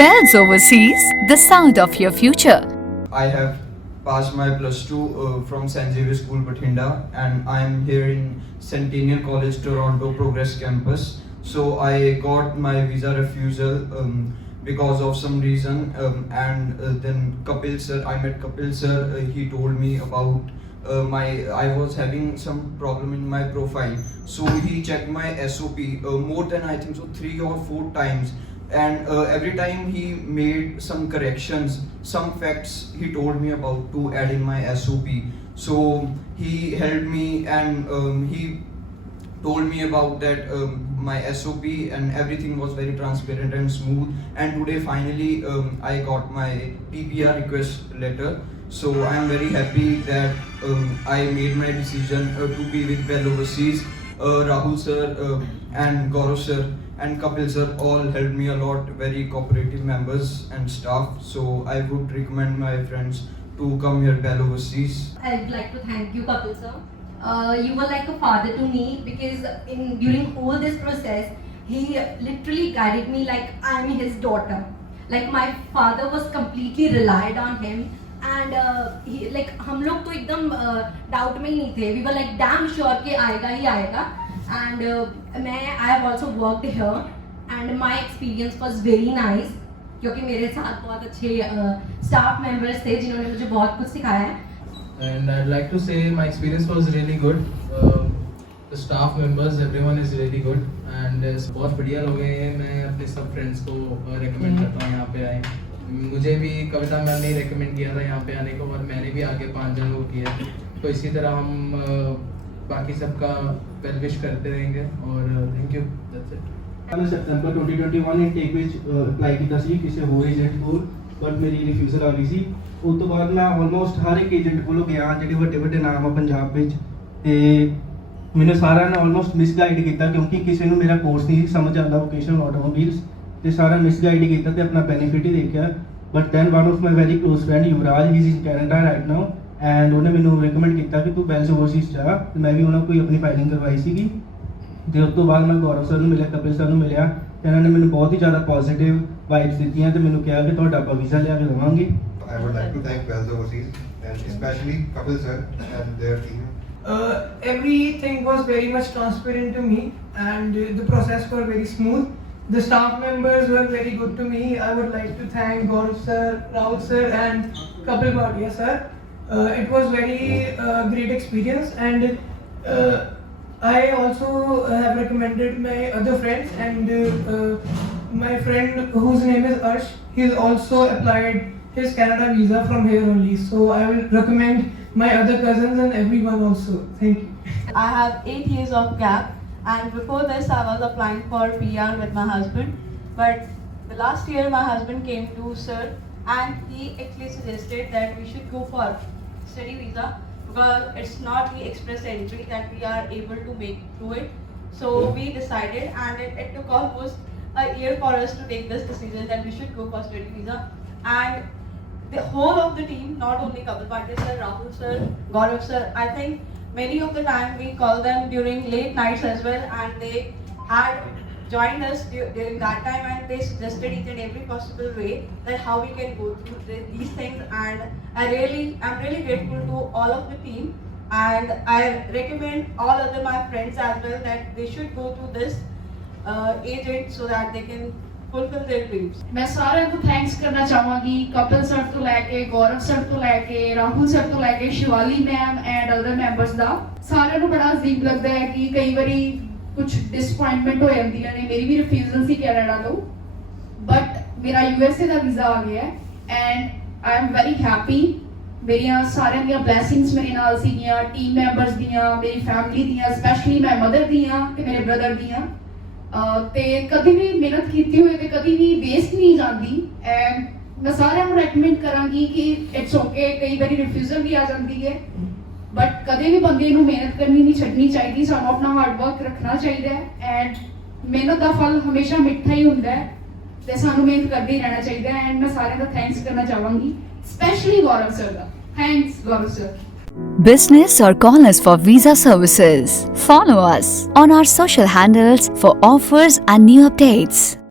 Bells Overseas, the sound of your future. I have passed my plus 2 from St. Xavier School, Bathinda, and I am here in Centennial College, Toronto Progress Campus. So I got my visa refusal because of some reason, and then Kapil sir, I met Kapil sir. He told me about I was having some problem in my profile. So he checked my SOP more than I think so 3 or 4 times. And every time he made some corrections, some facts he told me about to add in my SOP. So he helped me, and he told me about that my SOP, and everything was very transparent and smooth. And today finally I got my PPR request letter. So I am very happy that I made my decision to be with Bell Overseas. Rahul sir and Gaurav sir and Kapil sir all helped me a lot, very cooperative members and staff. So I would recommend my friends to come here Bell Overseas. I'd like to thank you, Kapil sir. You were like a father to me, because during all this process, he literally guided me like I'm his daughter. Like my father was completely relied on him, and he like हम लोग तो एकदम doubt में ही नहीं थे. We were like damn sure कि आएगा ही आएगा. And I have also worked here, and my experience was very nice, क्योंकि मेरे साथ बहुत अच्छे staff members थे जिन्होंने मुझे बहुत कुछ सिखाया है. And I'd like to say my experience was really good. The staff members, everyone is really good, and बहुत बढ़िया लोग हैं. मैं अपने सब friends को recommend करता हूँ यहाँ पे आए. मुझे भी कविता मैम ने recommend किया था यहाँ पे आने को, और मैंने भी आगे 5 जनों को किया. तो इसी तरह हम बाकी सबका वेल विश करते रहेंगे, और थैंक यू. That's it. मैंने सितंबर 2021 इनटेक ਵਿੱਚ ਅਪਲਾਈ ਕੀਤਾ ਸੀ ਕਿਸੇ ਹੋਰ ਏਜੰਟ ਕੋਲ, ਬਟ ਮੇਰੀ ਰਿਫਿਊਜ਼ਲ ਆ ਗਈ ਸੀ. ਉਸ ਤੋਂ ਬਾਅਦ ਮੈਂ ਆਲਮੋਸਟ ਹਰ ਇੱਕ ਏਜੰਟ ਕੋਲੋਂ ਗਿਆ ਜਿਹੜੇ ਵੱਡੇ ਵੱਡੇ ਨਾਮ ਆ ਪੰਜਾਬ ਵਿੱਚ, ਤੇ ਮੈਨੂੰ ਸਾਰਿਆਂ ਨੇ ਆਲਮੋਸਟ ਮਿਸਗਾਈਡ ਕੀਤਾ, ਕਿਉਂਕਿ ਕਿਸੇ ਨੂੰ ਮੇਰਾ ਕੋਰਸ ਨਹੀਂ ਸਮਝ ਆਉਂਦਾ ਵੋਕੇਸ਼ਨਲ ਆਟੋਮੋਬਾਈਲਸ, ਤੇ ਸਾਰਾ ਮਿਸਗਾਈਡ ਕੀਤਾ ਤੇ ਆਪਣਾ ਬੈਨੀਫਿਟ ਹੀ ਦੇਖਿਆ. But then one of my very close friend Yuvraj, he is in Canada right now, and ਉਹਨੇ ਮੈਨੂੰ ਰਿਕਮੈਂਡ ਕੀਤਾ ਕਿ ਤੂੰ ਬੈਲਸ ਓਵਰਸੀਜ਼ ਜਾ, ਤੇ ਮੈਂ ਵੀ ਉਹਨਾਂ ਕੋਲ ਆਪਣੀ ਫਾਈਲਿੰਗ ਕਰਵਾਈ ਸੀਗੀ. ਤੇ ਉਸ ਤੋਂ ਬਾਅਦ ਮੈਂ ਗੌਰਵ ਸਰ ਨੂੰ ਮਿਲਿਆ, ਕਪਿਲ ਸਰ ਨੂੰ ਮਿਲਿਆ, ਤੇ ਇਹਨਾਂ ਨੇ ਮੈਨੂੰ ਬਹੁਤ ਹੀ ਜ਼ਿਆਦਾ ਪੋਜ਼ਿਟਿਵ ਵਾਈਬਸ ਦਿੱਤੀਆਂ, ਤੇ ਮੈਨੂੰ ਕਿਹਾ ਕਿ ਤੁਹਾਡਾ ਆਪਾਂ ਵੀਜ਼ਾ ਲਿਆ ਕੇ ਦੇਵਾਂਗੇ. I would like to thank Bells Overseas and especially Kapil sir and their team. Everything was very much transparent to me, and the process was very smooth. The staff members were very good to me. I would like to thank Gaurav sir, Rahul sir and Kapil Bhatia sir. It was very great experience, and I also have recommended my other friends, and my friend whose name is Arsh, he's also applied his Canada visa from here only. So I will recommend my other cousins and everyone also. Thank you. I have 8 years of gap, and before this I was applying for PR with my husband, but the last year my husband came to sir, and he actually suggested that we should go for study visa, because it's not the express entry that we are able to make through it. So we decided, and it took almost a year for us to take this decision that we should go for study visa. And the whole of the team, not only Kapil Bhatia sir, Rahul sir, Gaurav sir, I think many of the time we call them during late nights as well, and they had joined us during that time, and they suggested each and every possible way that how we can go through these things. And I'm really grateful to all of the team, and I recommend all other my friends as well that they should go to this agent so that they can fulfill their dreams. मैं सारे को thanks करना चाहूँगी, Kapil sir तो लैके, गौरव sir तो लैके, Rahul sir तो लैके, Shivali ma'am and other members दा. सारे को बड़ा अजीब लगता है कि कई बारी कुछ डिसअपॉइंटमेंट हो जाती है. मेरी भी रिफ्यूजल सी कनाडा तो, बट मेरा यूएसए का वीज़ा आ गया है, and I am very happy. मेरिया सारे दियां ब्लैसिंग्स मेरे नाल सीगियां, टीम मैंबर्स दियां, मेरी फैमिली दियां, स्पैशली माई मदर दियां ते मेरे ब्रदर दियां. ਤੇ ਕਦੀ ਵੀ ਮਿਹਨਤ ਕੀਤੀ ਹੋਏ ਤੇ ਕਦੀ ਵੀ ਵੇਸਟ ਨਹੀਂ ਜਾਂਦੀ. ਐਂਡ ਮੈਂ ਸਾਰਿਆਂ ਨੂੰ ਰეკਮੈਂਡ ਕਰਾਂਗੀ ਕਿ ਇਟਸ ਓਕੇ, ਕਈ ਵਾਰੀ ਰਿਫਿਊਜ਼ਲ ਵੀ ਆ ਜਾਂਦੀ ਹੈ, ਬਟ ਕਦੇ ਵੀ ਬੰਦੇ ਨੂੰ ਮਿਹਨਤ ਕਰਨੀ ਨਹੀਂ ਛੱਡਣੀ ਚਾਹੀਦੀ. ਸਾਨੂੰ ਆਪਣਾ ਹਾਰਡ ਵਰਕ ਰੱਖਣਾ ਚਾਹੀਦਾ ਹੈ, ਐਂਡ ਮਿਹਨਤ ਦਾ ਫਲ ਹਮੇਸ਼ਾ ਮਿੱਠਾ ਹੀ ਹੁੰਦਾ ਹੈ, ਤੇ ਸਾਨੂੰ ਮਿਹਨਤ ਕਰਦੇ ਹੀ ਰਹਿਣਾ ਚਾਹੀਦਾ ਹੈ. ਐਂਡ ਮੈਂ ਸਾਰਿਆਂ ਦਾ ਥੈਂਕਸ ਕਰਨਾ ਚਾਹਾਂਗੀ, specially Gaurav sir the. Thanks Gaurav sir. Business or call us for visa services. Follow us on our social handles for offers and new updates.